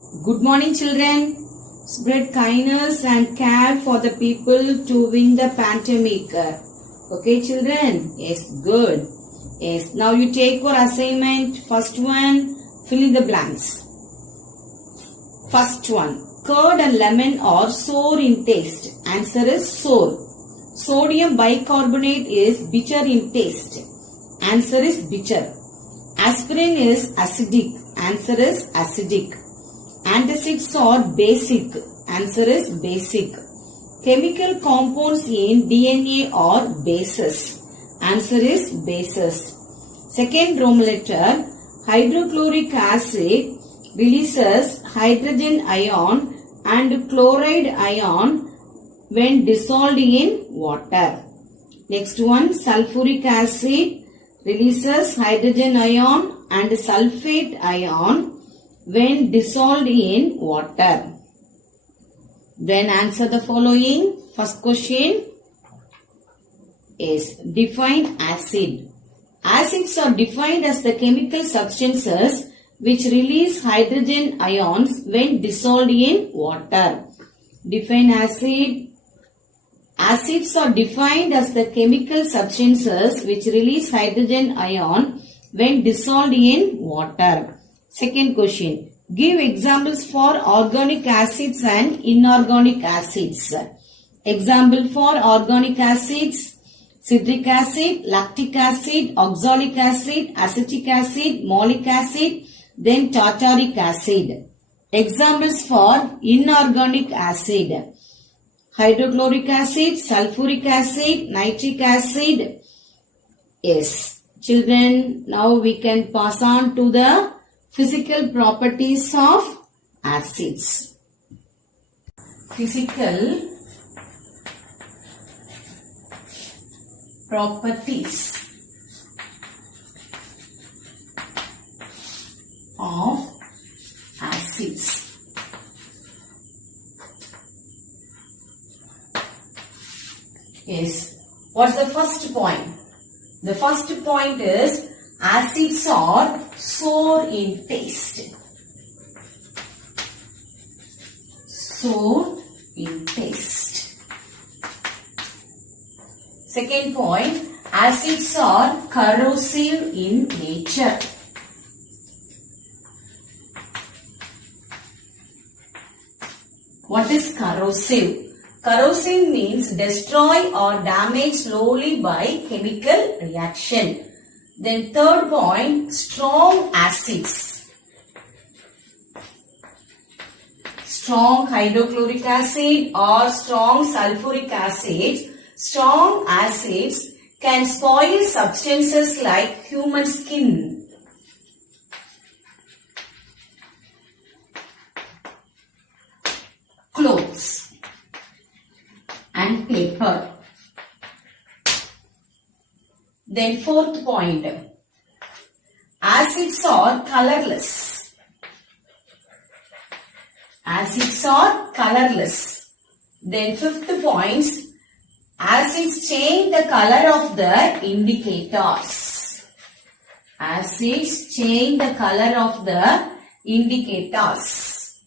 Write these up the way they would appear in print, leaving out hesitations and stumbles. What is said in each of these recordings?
Good morning, children. Spread kindness and care for the people to win the pandemic. Okay, children? Yes, good. Yes, now you take your assignment. First one, fill in the blanks. First one, curd and lemon are sour in taste. Answer is sour. Sodium bicarbonate is bitter in taste. Answer is bitter. Aspirin is acidic. Answer is acidic. Antacids are basic. Answer is basic. Chemical compounds in DNA are bases. Answer is bases. Second Roman letter, hydrochloric acid releases hydrogen ion and chloride ion when dissolved in water. Next one, sulfuric acid releases hydrogen ion and sulfate ion when dissolved in water. Then answer the following. First question is define acid. Acids are defined as the chemical substances which release hydrogen ions when dissolved in water. Define acid. Acids are defined as the chemical substances which release hydrogen ion when dissolved in water. Second question. Give examples for organic acids and inorganic acids. Example for organic acids: citric acid, lactic acid, oxalic acid, acetic acid, malic acid, then tartaric acid. Examples for inorganic acid: hydrochloric acid, sulfuric acid, nitric acid. Yes, children, now we can pass on to the physical properties of acids. Physical properties of acids. Yes. What's the first point? The first point is acids are sour in taste. Sour in taste. Second point, acids are corrosive in nature. What is corrosive? Corrosive means destroy or damage slowly by chemical reaction. Then third point, strong acids. Strong hydrochloric acid or strong sulfuric acid. Strong acids can spoil substances like human skin, clothes, and paper. Then fourth point, acids are colorless. Acids are colorless. Then fifth point, acids change the color of the indicators. Acids change the color of the indicators.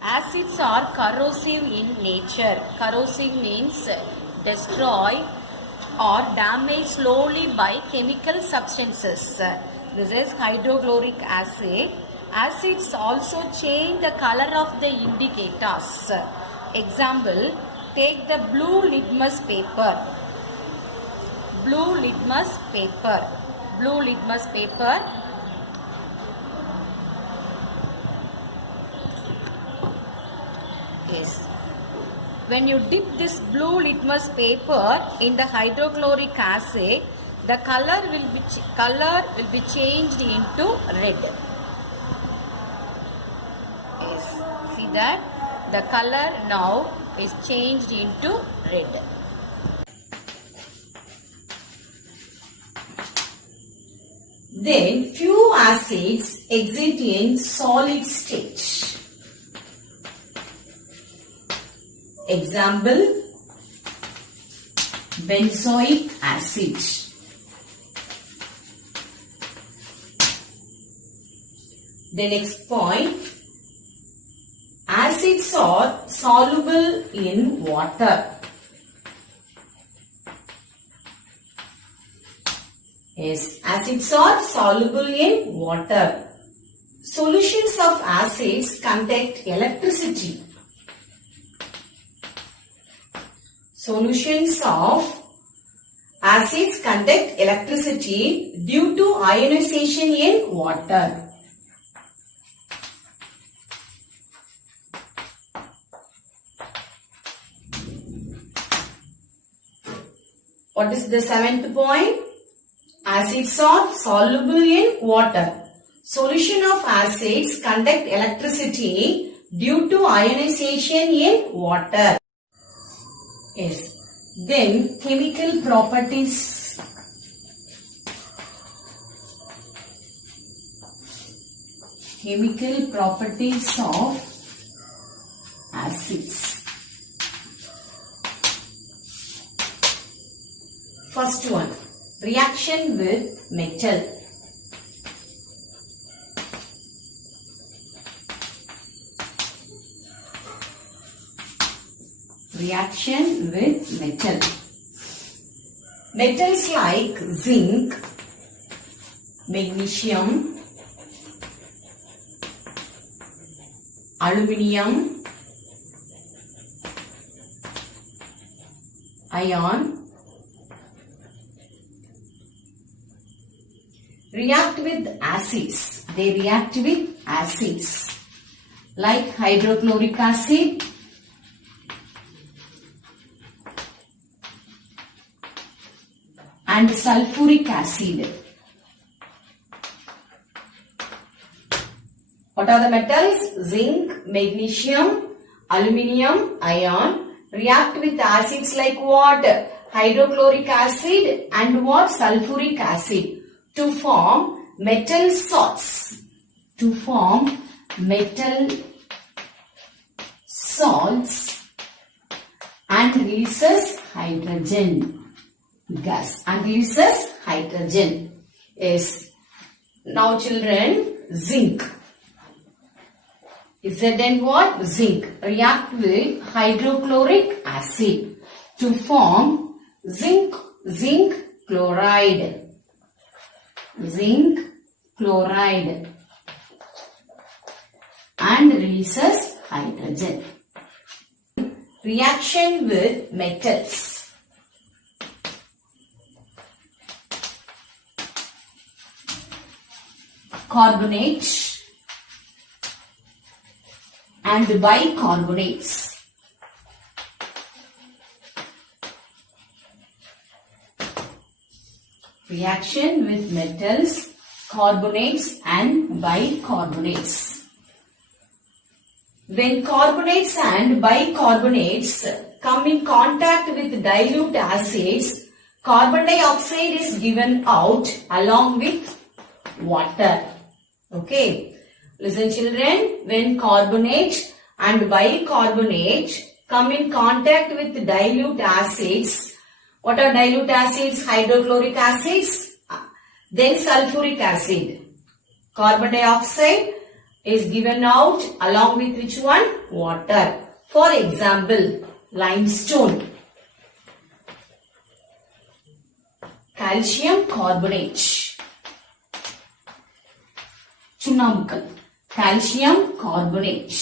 Acids are corrosive in nature. Corrosive means destroy or damage slowly by chemical substances. This is hydrochloric acid. Acids also change the color of the indicators. Example, take the blue litmus paper. Blue litmus paper. Blue litmus paper. Yes. When you dip this blue litmus paper in the hydrochloric acid, the color will be changed into red. Yes. See that? The color now is changed into red. Then few acids exist in solid state. Example, benzoic acid. The next point, acids are soluble in water. Yes, acids are soluble in water. Solutions of acids conduct electricity. Solutions of acids conduct electricity due to ionization in water. What is the seventh point? Acids are soluble in water. Solution of acids conduct electricity due to ionization in water. Yes. Then chemical properties. Chemical properties of acids. First one, reaction with metal. Reaction with metal. Metals like zinc, magnesium, aluminium, iron, react with acids. They react with acids like hydrochloric acid, and sulfuric acid. What are the metals? Zinc, magnesium, aluminium, iron. React with acids like what? Hydrochloric acid and what? Sulfuric acid to form metal salts. To form metal salts and releases hydrogen gas and releases hydrogen. Yes. Now children, zinc. Is that then what? Zinc. React with hydrochloric acid to form zinc chloride. Zinc chloride and releases hydrogen. Reaction with metals. Carbonate and bicarbonates. Reaction with metals, carbonates and bicarbonates. When carbonates and bicarbonates come in contact with dilute acids, carbon dioxide is given out along with water. Okay. Listen children, when carbonate and bicarbonate come in contact with dilute acids, what are dilute acids? Hydrochloric acids, then sulfuric acid. Carbon dioxide is given out along with which one? Water. For example, limestone, calcium carbonate, Chunamukal, calcium carbonate.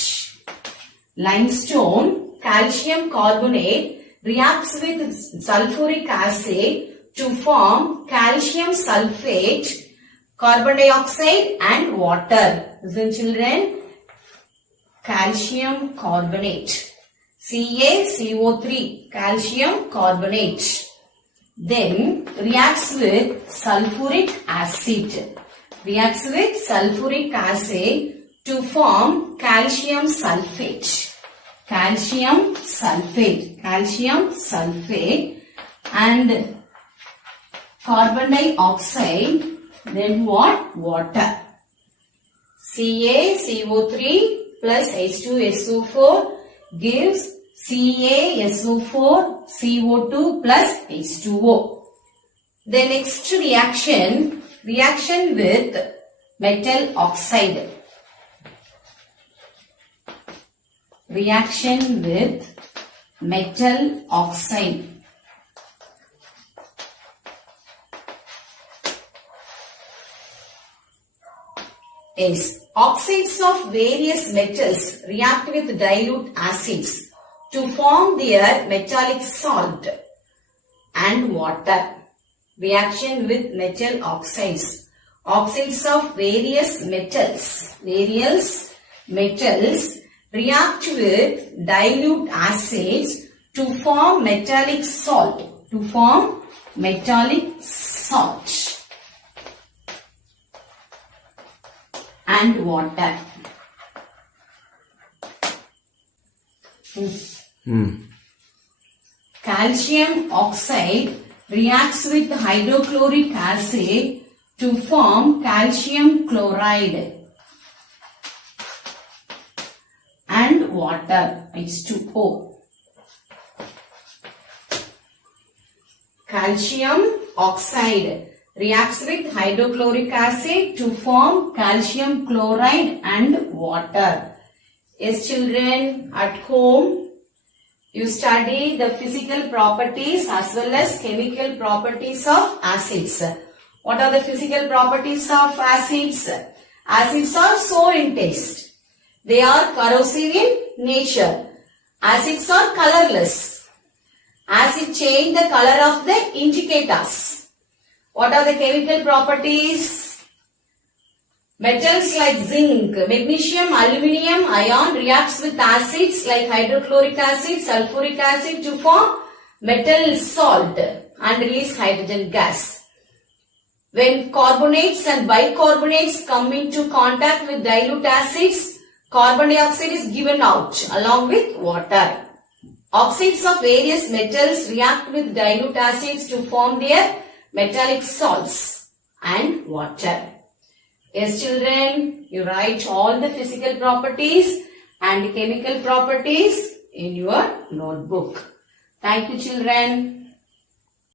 Limestone, calcium carbonate reacts with sulfuric acid to form calcium sulfate, carbon dioxide and water. Listen children, calcium carbonate, CaCO3, calcium carbonate. Then reacts with sulfuric acid. Reacts with sulfuric acid to form calcium sulfate. Calcium sulfate. Calcium sulfate and carbon dioxide. Then what? Water. CaCO3 plus H2SO4 gives CaSO4 CO2 plus H2O. The next reaction with metal oxide. reaction with metal oxide. Yes, oxides of various metals react with dilute acids to form their metallic salt and water. Reaction with metal oxides. Oxides of various metals react with dilute acids to form metallic salt. And water. Calcium oxide reacts with hydrochloric acid to form calcium chloride and water, H2O. Calcium oxide reacts with hydrochloric acid to form calcium chloride and water. Yes, children, at home you study the physical properties as well as chemical properties of acids. What are the physical properties of acids? Acids are sour in taste. They are corrosive in nature. Acids are colorless. Acid change the color of the indicators. What are the chemical properties? Metals like zinc, magnesium, aluminium ion reacts with acids like hydrochloric acid, sulfuric acid to form metal salt and release hydrogen gas. When carbonates and bicarbonates come into contact with dilute acids, carbon dioxide is given out along with water. Oxides of various metals react with dilute acids to form their metallic salts and water. Yes, children, you write all the physical properties and chemical properties in your notebook. Thank you, children.